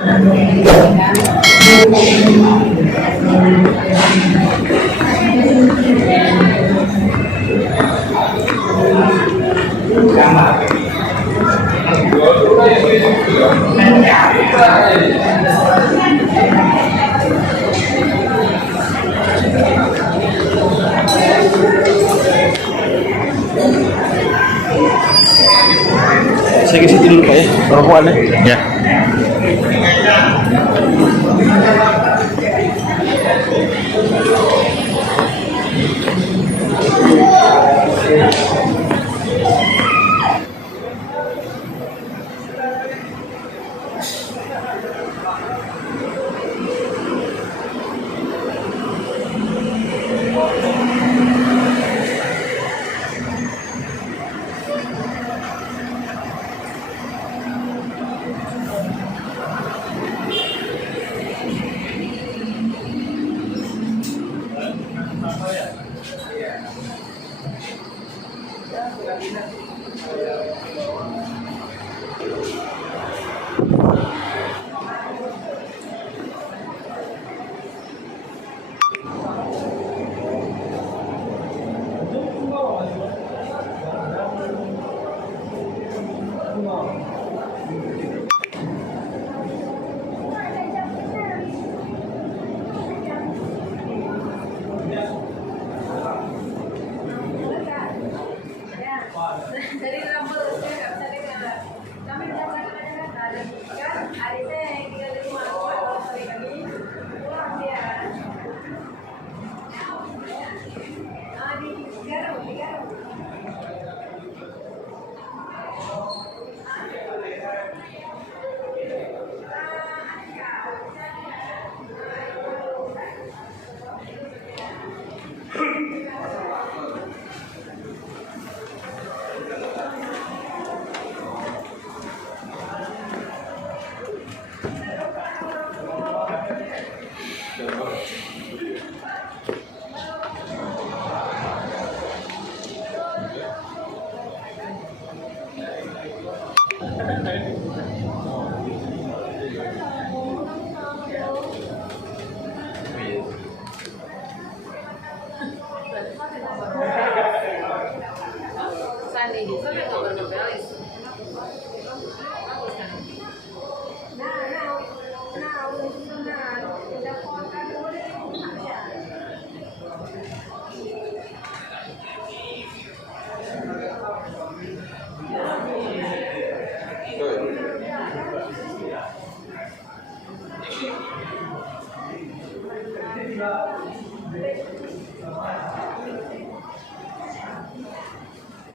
Saya kasih dulu Pak ya, rokokannya. Ya. Dari rambut nggak bisa dengar. Kami biasa kan adiknya yang tinggal di rumah aku kalau sore kami pulang dia. Di garam. Sandi di sana nggak bernovelis.